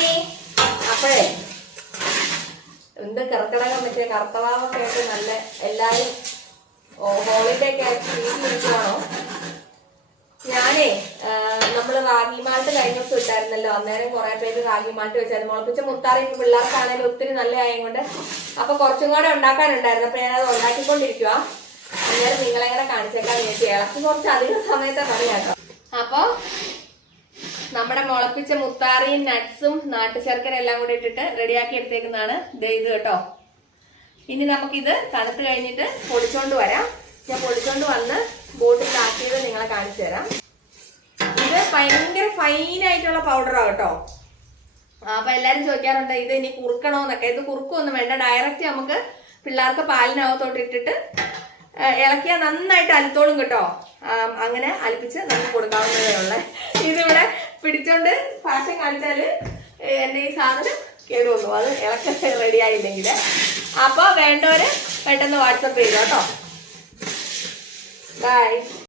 Hi അപ്പോഴേ ഉണ്ട് കർക്കിടകം മറ്റേ കർത്തവാമൊക്കെ ആയിട്ട് നല്ല എല്ലാരും ഹോളിഡേ ഒക്കെ ആയിട്ട് വീട്ടിലിരിക്കുവാണോ ഞാനേ നമ്മൾ റാഗിമാൾട്ട് കഴിഞ്ഞ ദിവസം ഇട്ടായിരുന്നല്ലോ അന്നേരം കുറെ പേര് റാഗിമാൾട്ട് വെച്ചായിരുന്നു. മുളപ്പിച്ച മുത്താറി പിള്ളേർക്കാണെങ്കിലും ഒത്തിരി നല്ല ആയതുകൊണ്ട് അപ്പൊ കുറച്ചും കൂടെ ഉണ്ടാക്കാനുണ്ടായിരുന്നു. അപ്പൊ ഞാനത് ഉണ്ടാക്കിക്കൊണ്ടിരിക്കുക അന്നേരം നിങ്ങളെങ്ങനെ കാണിച്ചേക്കാൻ വേണ്ടി ഇളക്കി കുറച്ച് അധികം സമയത്തെ കേട്ടോ. അപ്പോൾ നമ്മുടെ മുളപ്പിച്ച മുത്താറിയും നട്ട്സും നാട്ടുശർക്കര എല്ലാം കൂടി ഇട്ടിട്ട് റെഡിയാക്കി എടുത്തേക്കുന്നതാണ്. ദേ ഇത് കേട്ടോ. ഇനി നമുക്കിത് തണുത്ത് കഴിഞ്ഞിട്ട് പൊടിച്ചോണ്ട് വരാം. ഞാൻ പൊടിച്ചോണ്ട് വന്ന് ബോട്ടിലാക്കിയത് നിങ്ങളെ കാണിച്ചു തരാം. ഇത് ഭയങ്കര ഫൈൻ ആയിട്ടുള്ള പൗഡറാണ് കേട്ടോ. അപ്പൊ എല്ലാരും ചോദിക്കാറുണ്ട് ഇത് ഇനി കുറുക്കണോന്നൊക്കെ. ഇത് കുറുക്കൊന്നും വേണ്ട. ഡയറക്റ്റ് നമുക്ക് പിള്ളേർക്ക് പാലിനകത്തോട്ട് ഇട്ടിട്ട് ഇളക്കിയാൽ നന്നായിട്ട് അലുത്തോളും കേട്ടോ. അങ്ങനെ അലിപ്പിച്ച് നമുക്ക് കൊടുക്കാവുന്നതേ ഉള്ളേ. ഇതിവിടെ പിടിച്ചോണ്ട് ഫാഷൻ കാണിച്ചാൽ എന്റെ ഈ സാധനം കേടുവന്നു. അത് ഇളക്ക റെഡി ആയില്ലെങ്കിൽ അപ്പോൾ വേണ്ടവര് പെട്ടെന്ന് വാട്സപ്പ് ചെയ്തോ കേട്ടോ. ബൈ